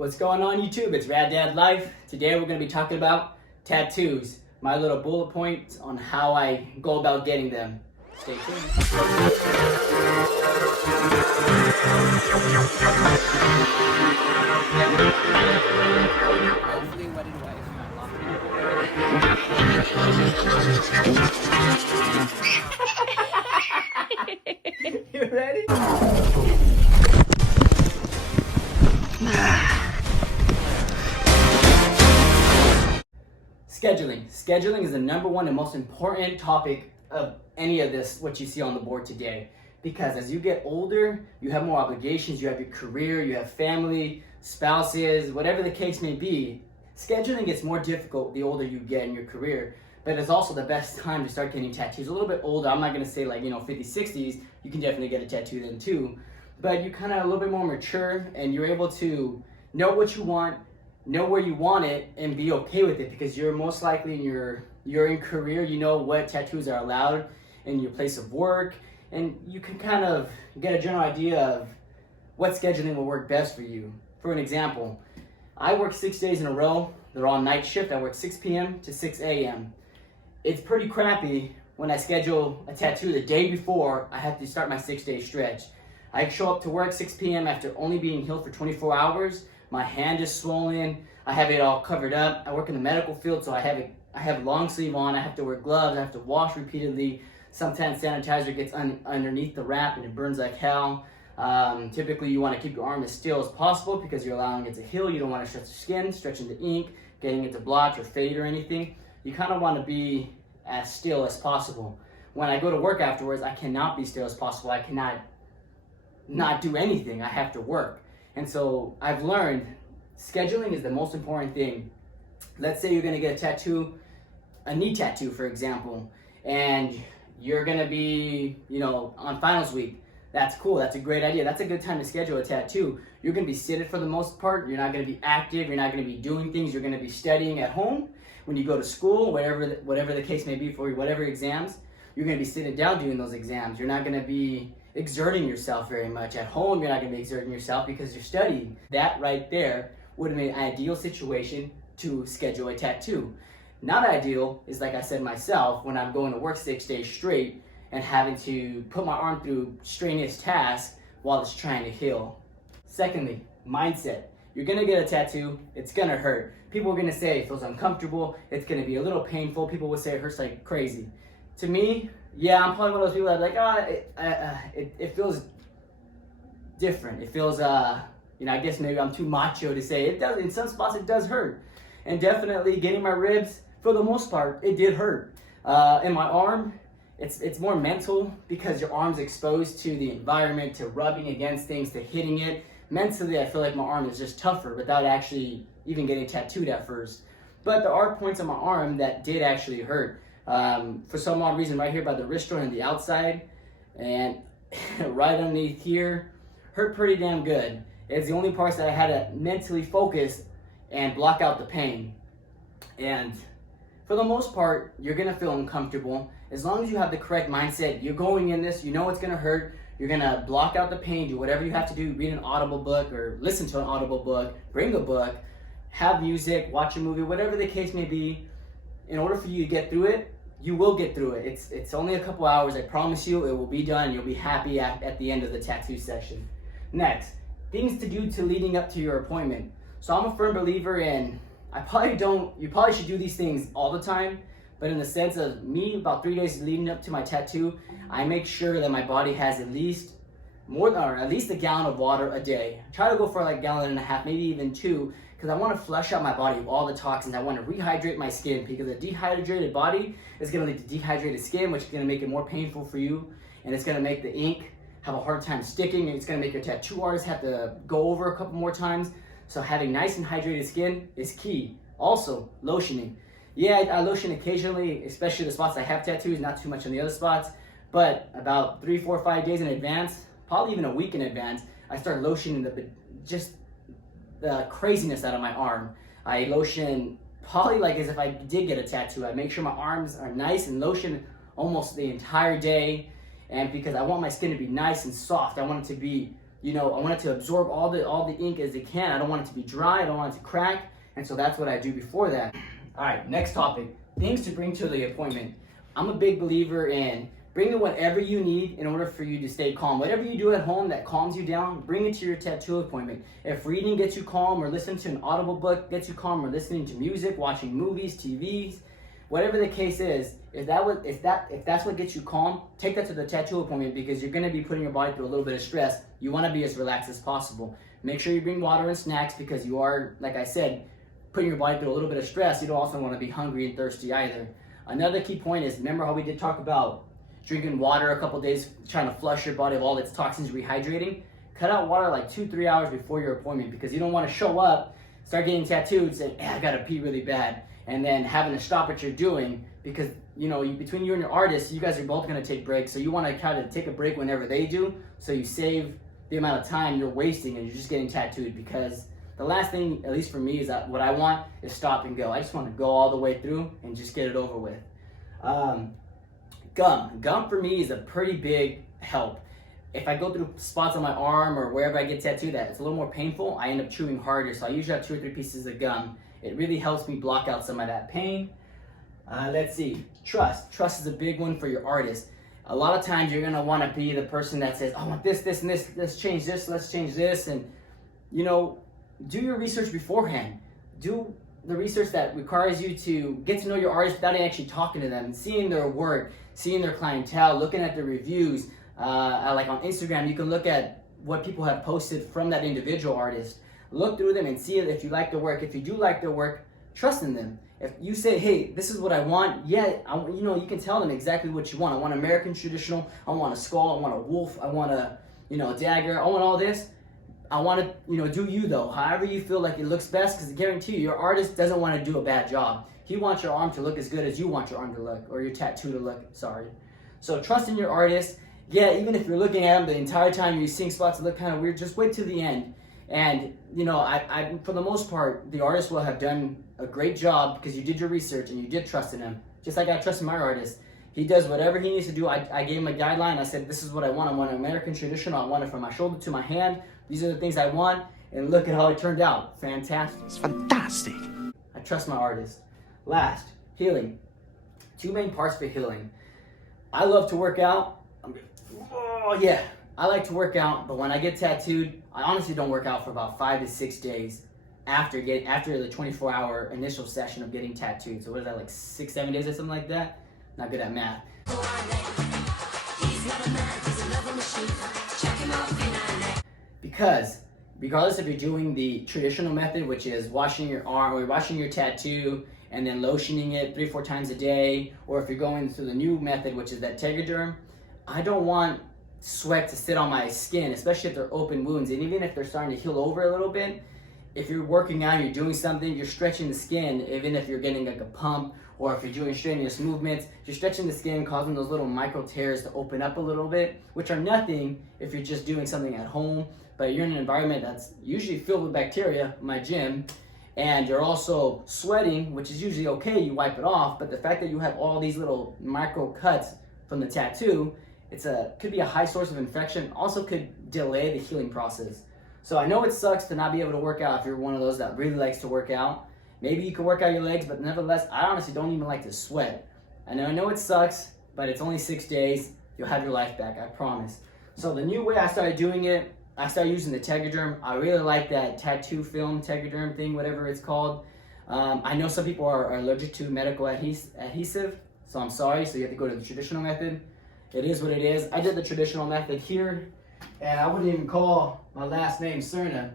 What's going on YouTube? It's Rad Dad Life. Today we're going to be talking about tattoos, my little bullet points on how I go about getting them. Stay tuned. Hopefully wedded wife. You ready? Scheduling is the number one and most important topic of any of this, what you see on the board today. Because as you get older, you have more obligations, you have your career, you have family, spouses, whatever the case may be. Scheduling gets more difficult the older you get in your career, but it's also the best time to start getting tattoos. A little bit older, I'm not gonna say 50s, 60s, you can definitely get a tattoo then too. But you kind of a little bit more mature and you're able to know what you want, know where you want it, and be okay with it because you're most likely you're in career, you know what tattoos are allowed in your place of work, and you can kind of get a general idea of what scheduling will work best for you. For an example, I work 6 days in a row. They're all night shift. I work 6 p.m. to 6 a.m. It's pretty crappy when I schedule a tattoo the day before I have to start my 6-day stretch. I show up to work 6 p.m. after only being healed for 24 hours. My hand is swollen. I have it all covered up. I work in the medical field, so I have long sleeve on. I have to wear gloves. I have to wash repeatedly. Sometimes sanitizer gets underneath the wrap and it burns like hell. Typically, you want to keep your arm as still as possible because you're allowing it to heal. You don't want to stretch the skin, stretching the ink, getting it to blotch or fade or anything. You kind of want to be as still as possible. When I go to work afterwards, I cannot be still as possible. I cannot not do anything. I have to work. And so I've learned scheduling is the most important thing. Let's say you're going to get a tattoo, a knee tattoo, for example, and you're going to be, on finals week. That's cool. That's a great idea. That's a good time to schedule a tattoo. You're going to be seated for the most part. You're not going to be active. You're not going to be doing things. You're going to be studying at home. When you go to school, whatever the case may be for you, whatever exams, you're going to be sitting down doing those exams. You're not going to be exerting yourself very much. At home, you're not going to be exerting yourself because you're studying. That right there would have been an ideal situation to schedule a tattoo. Not ideal is, like I said myself, when I'm going to work 6 days straight and having to put my arm through strenuous tasks while it's trying to heal. Secondly, mindset. You're gonna get a tattoo, it's gonna hurt. People are gonna say it feels uncomfortable, it's gonna be a little painful. People will say it hurts like crazy. To me, yeah, I'm probably one of those people that are like, it feels different. It feels, I guess maybe I'm too macho to say it does. In some spots, it does hurt. And definitely getting my ribs, for the most part, it did hurt. In my arm, it's more mental because your arm's exposed to the environment, to rubbing against things, to hitting it. Mentally, I feel like my arm is just tougher without actually even getting tattooed at first. But there are points on my arm that did actually hurt. For some odd reason, right here by the wrist joint on the outside and right underneath here, hurt pretty damn good. It's the only parts that I had to mentally focus and block out the pain. And for the most part, you're gonna feel uncomfortable. As long as you have the correct mindset, you're going in this, you know it's gonna hurt, you're gonna block out the pain, do whatever you have to do, read an audible book or listen to an audible book, bring a book, have music, watch a movie, whatever the case may be. In order for you to get through it, you will get through it. It's only a couple hours, I promise you, it will be done. You'll be happy at the end of the tattoo session. Next, things to do to leading up to your appointment. So I'm a firm believer in, you probably should do these things all the time, but in the sense of me, about 3 days leading up to my tattoo, I make sure that my body has at least a gallon of water a day. I try to go for like a gallon and a half, maybe even 2, because I want to flush out my body of all the toxins. I want to rehydrate my skin because a dehydrated body is going to lead to dehydrated skin, which is going to make it more painful for you, and it's going to make the ink have a hard time sticking, and it's going to make your tattoo artist have to go over a couple more times. So having nice and hydrated skin is key. Also, lotioning. Yeah, I lotion occasionally, especially the spots I have tattoos, not too much on the other spots, but about 3, 4, 5 days in advance, probably even a week in advance, I start lotioning the craziness out of my arm. I lotion probably like as if I did get a tattoo. I make sure my arms are nice and lotion almost the entire day, and because I want my skin to be nice and soft, I want it to be I want it to absorb all the ink as it can. I don't want it to be dry. I don't want it to crack. And so that's what I do before that. All right, next topic, things to bring to the appointment. I'm a big believer in bringing whatever you need in order for you to stay calm. Whatever you do at home that calms you down, bring it to your tattoo appointment. If reading gets you calm, or listening to an audible book gets you calm, or listening to music, watching movies, TVs, whatever the case is, if that's what gets you calm, take that to the tattoo appointment, because you're going to be putting your body through a little bit of stress. You want to be as relaxed as possible. Make sure you bring water and snacks, because you are, like I said, putting your body through a little bit of stress. You don't also want to be hungry and thirsty either. Another key point is, remember how we did talk about drinking water a couple days, trying to flush your body of all its toxins, rehydrating? Cut out water like 2-3 hours before your appointment, because you don't want to show up, start getting tattooed, say, I gotta pee really bad, and then having to stop what you're doing, because between you and your artist, you guys are both gonna take breaks, so you want to kind of take a break whenever they do, so you save the amount of time you're wasting and you're just getting tattooed. Because the last thing, at least for me, is that what I want is stop and go. I just want to go all the way through and just get it over with. Gum for me is a pretty big help. If I go through spots on my arm or wherever I get tattooed that it's a little more painful, I end up chewing harder. So I usually have 2 or 3 pieces of gum. It really helps me block out some of that pain. Let's see, trust. Trust is a big one for your artist. A lot of times you're gonna want to be the person that says, I want this, this, and this, let's change this, let's change this. And do your research beforehand. Do the research that requires you to get to know your artist without actually talking to them, seeing their work, seeing their clientele, looking at the reviews. Like on Instagram, you can look at what people have posted from that individual artist. Look through them and see if you like their work. If you do like their work, trust in them. If you say, hey, this is what I want, you can tell them exactly what you want. I want American traditional, I want a skull, I want a wolf, I want a dagger, I want all this. I want to, do you though, however you feel like it looks best, because I guarantee you, your artist doesn't want to do a bad job. He wants your arm to look as good as you want your arm to look, or your tattoo to look, sorry. So trust in your artist. Yeah, even if you're looking at him the entire time, you're seeing spots that look kind of weird, just wait till the end. And, I for the most part, the artist will have done a great job because you did your research and you did trust in him. Just like I trust in my artist. He does whatever he needs to do. I gave him a guideline. I said, this is what I want. I want an American traditional. I want it from my shoulder to my hand. These are the things I want. And look at how it turned out. Fantastic. It's fantastic. I trust my artist. Last, healing. 2 main parts for healing. I love to work out. I like to work out, but when I get tattooed, I honestly don't work out for about 5 to 6 days after the 24-hour initial session of getting tattooed. So what is that, like 6-7 days or something like that? Not good at math. Because regardless if you're doing the traditional method, which is washing your arm or washing your tattoo and then lotioning it 3-4 times a day, or if you're going through the new method, which is that Tegaderm, I don't want sweat to sit on my skin, especially if they're open wounds. And even if they're starting to heal over a little bit, if you're working out, you're doing something, you're stretching the skin, even if you're getting like a pump, or if you're doing strenuous movements, you're stretching the skin, causing those little micro tears to open up a little bit, which are nothing if you're just doing something at home, but you're in an environment that's usually filled with bacteria, my gym, and you're also sweating, which is usually okay, you wipe it off, but the fact that you have all these little micro cuts from the tattoo, could be a high source of infection, also could delay the healing process. So I know it sucks to not be able to work out if you're one of those that really likes to work out. Maybe you can work out your legs, but nevertheless, I honestly don't even like to sweat. And I know it sucks, but it's only 6 days. You'll have your life back, I promise. So the new way I started doing it, I started using the Tegaderm. I really like that tattoo film, Tegaderm thing, whatever it's called. I know some people are allergic to medical adhesive, so I'm sorry, so you have to go to the traditional method. It is what it is. I did the traditional method here, and I wouldn't even call my last name Cerna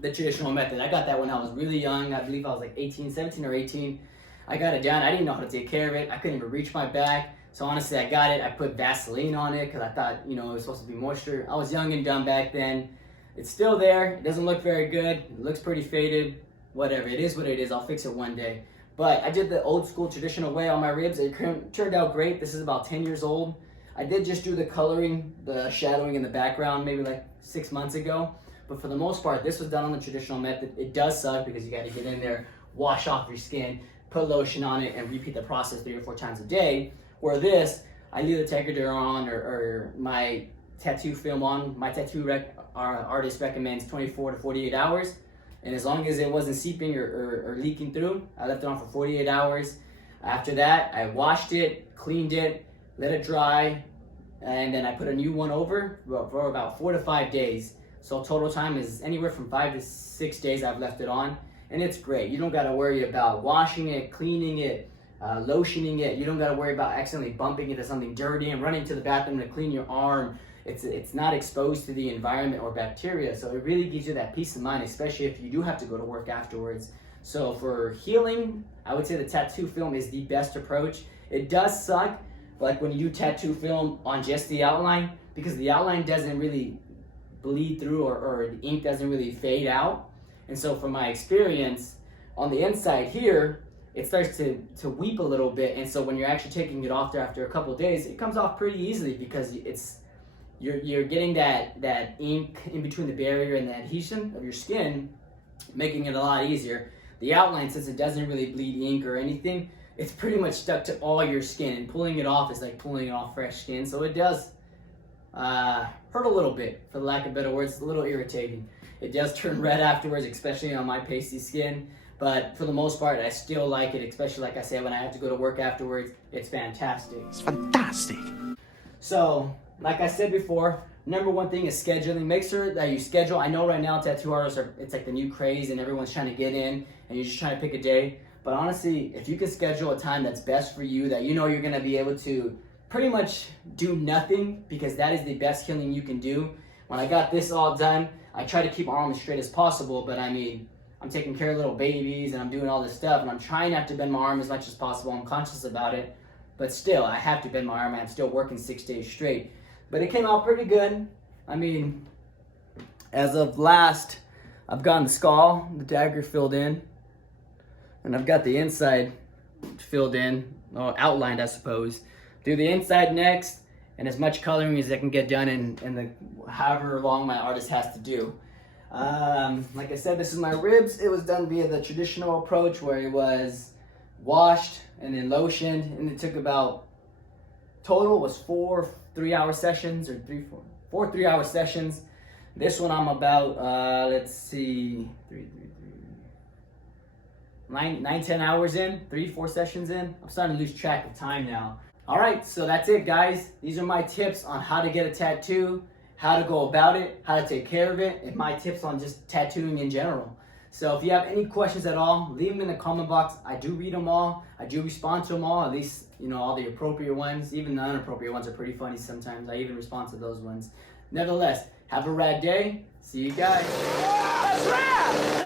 the traditional method. I got that when I was really young. I believe I was like 17 or 18. I got it down. I didn't know how to take care of it. I couldn't even reach my back. So honestly, I got it. I put Vaseline on it because I thought, it was supposed to be moisture. I was young and dumb back then. It's still there. It doesn't look very good. It looks pretty faded. Whatever. It is what it is. I'll fix it one day. But I did the old school traditional way on my ribs. It turned out great. This is about 10 years old. I did just do the coloring, the shadowing in the background maybe like 6 months ago. But for the most part, this was done on the traditional method. It does suck because you got to get in there, wash off your skin, put lotion on it, and repeat the process 3 or 4 times a day. Where this, I leave the Tegaderm on or my tattoo film on, my tattoo our artist recommends 24 to 48 hours. And as long as it wasn't seeping or leaking through, I left it on for 48 hours. After that, I washed it, cleaned it, let it dry, and then I put a new one over for about 4 to 5 days. So total time is anywhere from 5 to 6 days I've left it on, and it's great. You don't gotta worry about washing it, cleaning it, lotioning it. You don't gotta worry about accidentally bumping into something dirty and running to the bathroom to clean your arm. It's not exposed to the environment or bacteria, so it really gives you that peace of mind, especially if you do have to go to work afterwards. So for healing, I would say the tattoo film is the best approach. It does suck, like when you do tattoo film on just the outline, because the outline doesn't really bleed through or the ink doesn't really fade out. And so from my experience, on the inside here, it starts to weep a little bit. And so when you're actually taking it off there after a couple of days, it comes off pretty easily because you're getting that ink in between the barrier and the adhesion of your skin, making it a lot easier. The outline, since it doesn't really bleed ink or anything, it's pretty much stuck to all your skin, and pulling it off is like pulling off fresh skin. So it does hurt a little bit, for the lack of better words. It's a little irritating. It does turn red afterwards, especially on my pasty skin. But for the most part, I still like it, especially like I said, when I have to go to work afterwards. It's fantastic. It's fantastic. So, like I said before, number one thing is scheduling. Make sure that you schedule. I know right now tattoo artists it's like the new craze and everyone's trying to get in and you're just trying to pick a day. But honestly, if you can schedule a time that's best for you, that you know you're gonna be able to pretty much do nothing, because that is the best healing you can do. When I got this all done, I try to keep my arm as straight as possible, but I mean, I'm taking care of little babies and I'm doing all this stuff and I'm trying not to bend my arm as much as possible. I'm conscious about it, but still, I have to bend my arm and I'm still working 6 days straight. But it came out pretty good. I mean, as of last, I've gotten the skull, the dagger filled in, and I've got the inside filled in, or outlined, I suppose. Do the inside next, and as much coloring as I can get done in the however long my artist has to do. Like I said, this is my ribs. It was done via the traditional approach where it was washed and then lotioned, and it took about, total was 4 3-hour sessions, or 4 3-hour sessions. This one I'm about, let's see, 9-10 hours in, 3-4 sessions in. I'm starting to lose track of time now. All right, so that's it, guys. These are my tips on how to get a tattoo, how to go about it, how to take care of it, and my tips on just tattooing in general. So if you have any questions at all, leave them in the comment box. I do read them all. I do respond to them all, at least, you know, all the appropriate ones. Even the inappropriate ones are pretty funny sometimes. I even respond to those ones. Nevertheless, have a rad day. See you guys. That's rad!